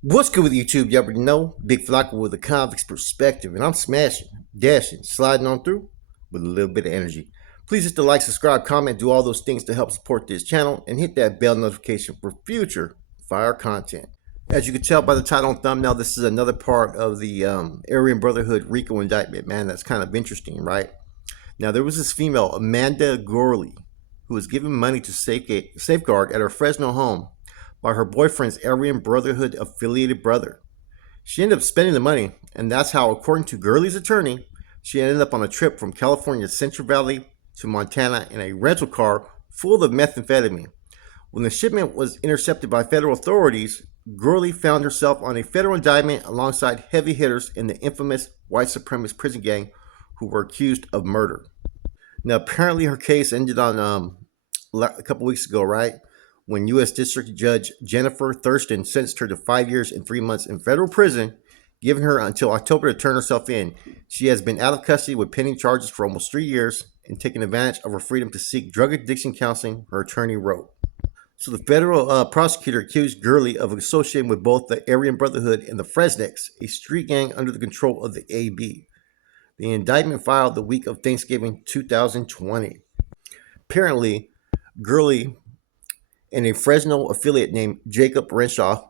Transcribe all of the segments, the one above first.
What's good with YouTube? You already know. Big Flocka with a convict's perspective, and I'm smashing, dashing, sliding on through with a little bit of energy. Please hit the like, subscribe, comment, do all those things to help support this channel, and hit that bell notification for future fire content. As you can tell by the title and thumbnail, this is another part of the Aryan Brotherhood RICO indictment, man. That's kind of interesting, right? Now, there was this female, Amanda Gorley, who was given money to safeguard at her Fresno home by her boyfriend's Aryan Brotherhood affiliated brother. She ended up spending the money, and that's how, according to Gurley's attorney, she ended up on a trip from California's Central Valley to Montana in a rental car full of methamphetamine. When the shipment was intercepted by federal authorities, Gurley found herself on a federal indictment alongside heavy hitters in the infamous white supremacist prison gang who were accused of murder. Now, apparently, her case ended on a couple weeks ago, right? When U.S. District Judge Jennifer Thurston sentenced her to 5 years and 3 months in federal prison, giving her until October to turn herself in. She has been out of custody with pending charges for almost 3 years and taken advantage of her freedom to seek drug addiction counseling, her attorney wrote. So the federal prosecutor accused Gurley of associating with both the Aryan Brotherhood and the Fresniks, a street gang under the control of the AB. The indictment filed the week of Thanksgiving 2020. Apparently, Gurley and a Fresno affiliate named Jacob Renshaw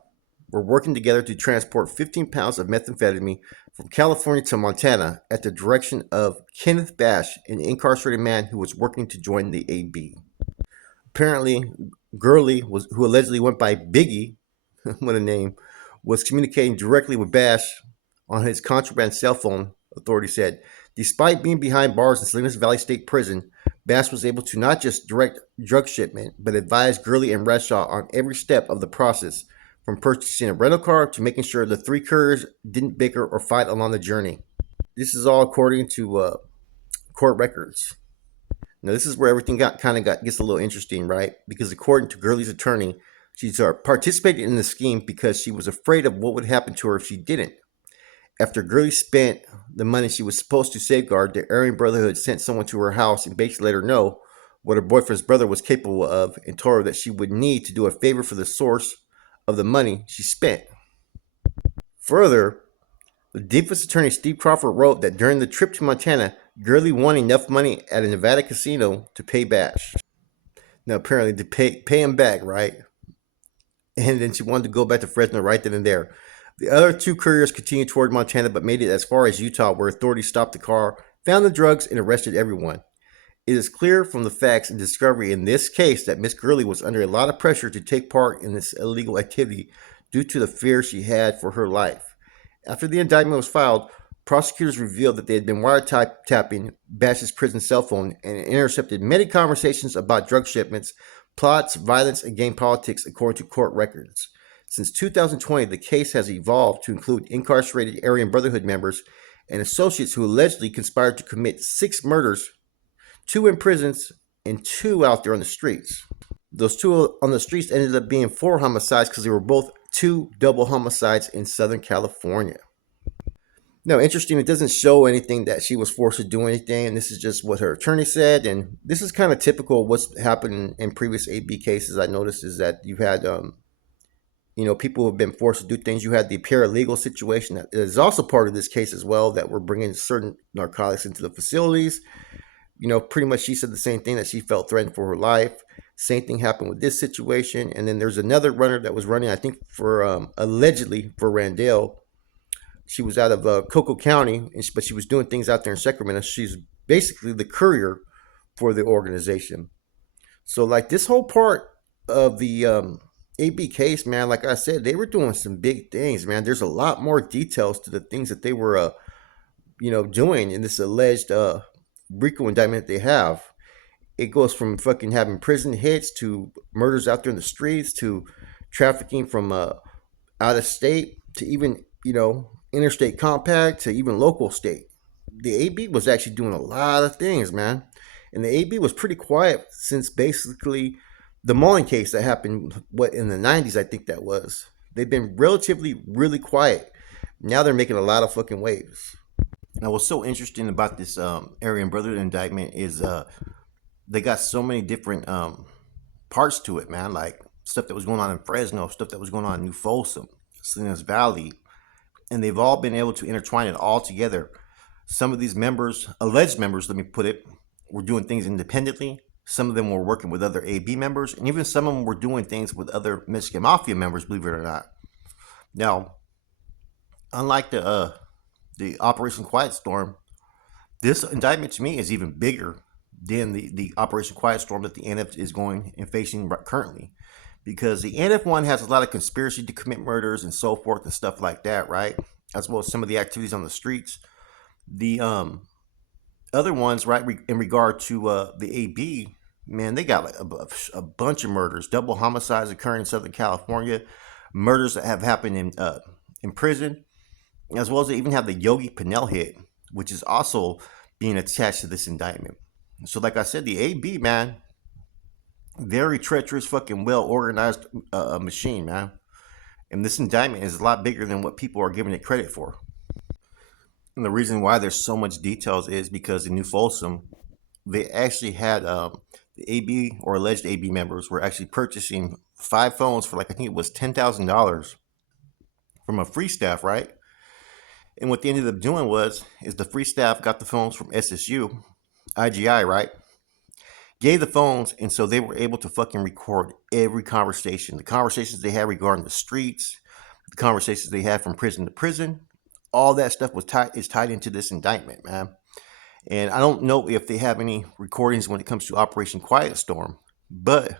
were working together to transport 15 pounds of methamphetamine from California to Montana at the direction of Kenneth Bash, an incarcerated man who was working to join the AB. Apparently, Gurley, who allegedly went by Biggie, what a name, was communicating directly with Bash on his contraband cell phone, authorities said. Despite being behind bars in Salinas Valley State Prison, Bass was able to not just direct drug shipment, but advise Gurley and Renshaw on every step of the process, from purchasing a rental car to making sure the three couriers didn't bicker or fight along the journey. This is all according to court records. Now, this is where everything gets a little interesting, right? Because according to Gurley's attorney, she's participated in the scheme because she was afraid of what would happen to her if she didn't. After Gurley spent the money she was supposed to safeguard, the Aryan Brotherhood sent someone to her house and basically let her know what her boyfriend's brother was capable of and told her that she would need to do a favor for the source of the money she spent. Further, the defense attorney Steve Crawford wrote that during the trip to Montana, Gurley won enough money at a Nevada casino to pay Bash. Now, apparently, to pay him back, right? And then she wanted to go back to Fresno right then and there. The other two couriers continued toward Montana but made it as far as Utah, where authorities stopped the car, found the drugs, and arrested everyone. It is clear from the facts and discovery in this case that Miss Gurley was under a lot of pressure to take part in this illegal activity due to the fear she had for her life. After the indictment was filed, prosecutors revealed that they had been wiretapping Bash's prison cell phone and intercepted many conversations about drug shipments, plots, violence, and gang politics, according to court records. Since 2020, the case has evolved to include incarcerated Aryan Brotherhood members and associates who allegedly conspired to commit 6 murders, 2 in prisons, and 2 out there on the streets. Those 2 on the streets ended up being 4 homicides because they were both 2 double homicides in Southern California. Now, interesting, it doesn't show anything that she was forced to do anything, and this is just what her attorney said, and this is kind of typical of what's happened in previous AB cases. I noticed is that you've had people who have been forced to do things. You had the paralegal situation that is also part of this case as well, that we're bringing certain narcotics into the facilities. Pretty much she said the same thing, that she felt threatened for her life. Same thing happened with this situation. And then there's another runner that was running, I think, for allegedly for Randall. She was out of Cocoa County, but she was doing things out there in Sacramento. She's basically the courier for the organization. So, like, this whole part of the AB case, man, like I said, they were doing some big things, man. There's a lot more details to the things that they were, doing in this alleged RICO indictment that they have. It goes from fucking having prison hits to murders out there in the streets to trafficking from out of state to even, interstate compact to even local state. The AB was actually doing a lot of things, man. And the AB was pretty quiet since basically the Mullen case that happened, in the 90s, I think that was. They've been really quiet. Now they're making a lot of fucking waves. Now, what's so interesting about this Aryan Brotherhood indictment is they got so many different parts to it, man. Like stuff that was going on in Fresno, stuff that was going on in New Folsom, Salinas Valley, and they've all been able to intertwine it all together. Some of these members, alleged members, let me put it, were doing things independently. Some of them were working with other AB members, and even some of them were doing things with other Mexican Mafia members, believe it or not. Now, unlike the Operation Quiet Storm, this indictment to me is even bigger than the Operation Quiet Storm that the NF is going and facing currently. Because the NF one has a lot of conspiracy to commit murders and so forth and stuff like that, right? As well as some of the activities on the streets. The other ones, right, in regard to the AB, man, they got like a bunch of murders, double homicides occurring in Southern California, murders that have happened in prison, as well as they even have the Yogi Pinel hit, which is also being attached to this indictment. So, like I said, the AB, man, very treacherous, fucking well organized machine, man. And this indictment is a lot bigger than what people are giving it credit for. And the reason why there's so much details is because in New Folsom, they actually had the AB or alleged AB members were actually purchasing 5 phones for like I think it was $10,000 from a free staff, right? And what they ended up doing is the free staff got the phones from SSU, IGI, right? Gave the phones, and so they were able to fucking record every conversation. The conversations they had regarding the streets, the conversations they had from prison to prison, all that stuff is tied into this indictment, man. And I don't know if they have any recordings when it comes to Operation Quiet Storm, but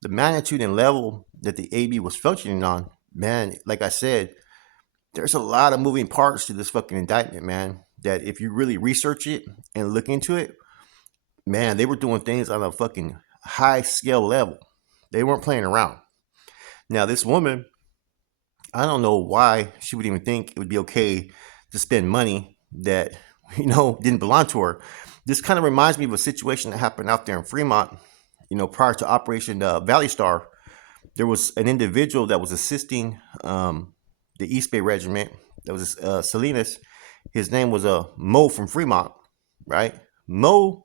the magnitude and level that the AB was functioning on, man, like I said, there's a lot of moving parts to this fucking indictment, man, that if you really research it and look into it, man, they were doing things on a fucking high scale level. They weren't playing around. Now, this woman, I don't know why she would even think it would be okay to spend money that, didn't belong to her. This kind of reminds me of a situation that happened out there in Fremont, prior to Operation Valley Star. There was an individual that was assisting the East Bay Regiment. That was Salinas. His name was Mo from Fremont, right? Mo,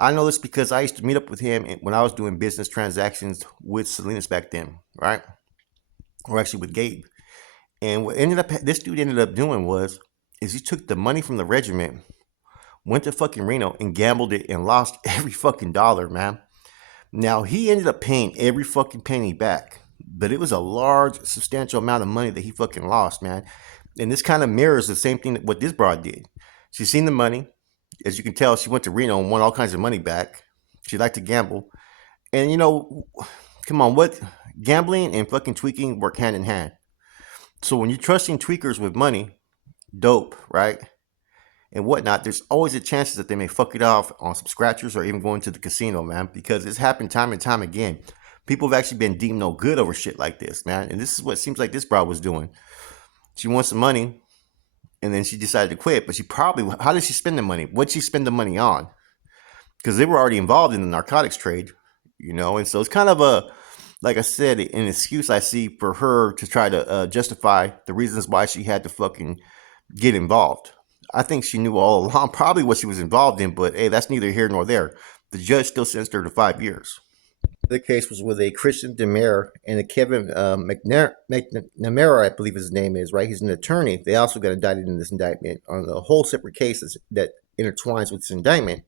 I know this because I used to meet up with him when I was doing business transactions with Salinas back then, right? Or actually with Gabe. And what this dude ended up doing is he took the money from the regiment, went to fucking Reno and gambled it and lost every fucking dollar, man. Now, he ended up paying every fucking penny back, but it was a large, substantial amount of money that he fucking lost, man. And this kind of mirrors the same thing that what this broad did. She seen the money. As you can tell, she went to Reno and won all kinds of money back. She liked to gamble. And, come on, what? Gambling and fucking tweaking work hand in hand. So when you're trusting tweakers with money, dope, right? And whatnot, there's always a chance that they may fuck it off on some scratchers or even going to the casino, man, because it's happened time and time again. People have actually been deemed no good over shit like this, man. And this is what it seems like this broad was doing. She wants some money, and then she decided to quit. But how did she spend the money? What'd she spend the money on? Because they were already involved in the narcotics trade, and so it's kind of like I said, an excuse I see for her to try to justify the reasons why she had to fucking get involved. I think she knew all along probably what she was involved in, but hey, that's neither here nor there. The judge still sentenced her to 5 years. The case was with a Christian Demare and a Kevin McNamara, I believe his name is, right? He's an attorney. They also got indicted in this indictment on a whole separate cases that intertwines with this indictment.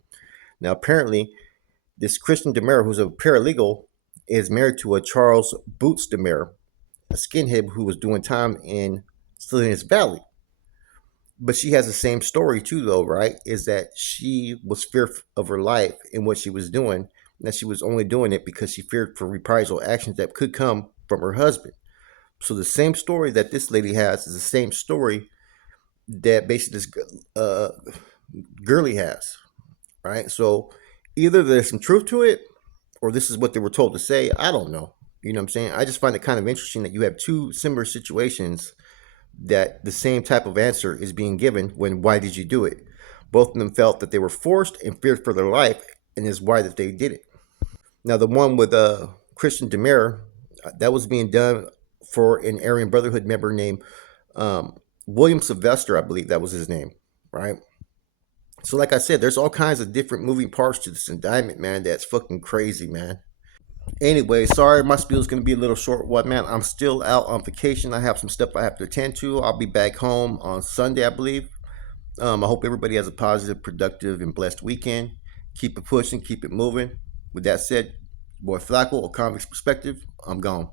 Now, apparently, this Christian Demare, who's a paralegal, is married to a Charles Boots Demare, a skinhead who was doing time in Salinas Valley. But she has the same story too, though, right? Is that she was fearful of her life and what she was doing, and that she was only doing it because she feared for reprisal actions that could come from her husband. So the same story that this lady has is the same story that basically this girlie has, right? So either there's some truth to it, or this is what they were told to say. I don't know. You know what I'm saying? I just find it kind of interesting that you have two similar situations that the same type of answer is being given when why did you do it? Both of them felt that they were forced and feared for their life, and is why that they did it. Now the one with Christian Demare, that was being done for an Aryan Brotherhood member named William Sylvester, I believe that was his name, right? So like I said, there's all kinds of different moving parts to this indictment, man. That's fucking crazy, man. Anyway, sorry my spiel is going to be a little short one, man. I'm still out on vacation. I have some stuff I have to attend to. I'll be back home on Sunday, I believe. I hope everybody has a positive, productive, and blessed weekend. Keep it pushing, keep it moving. With that said, boy Flacco, a convict's perspective, I'm gone.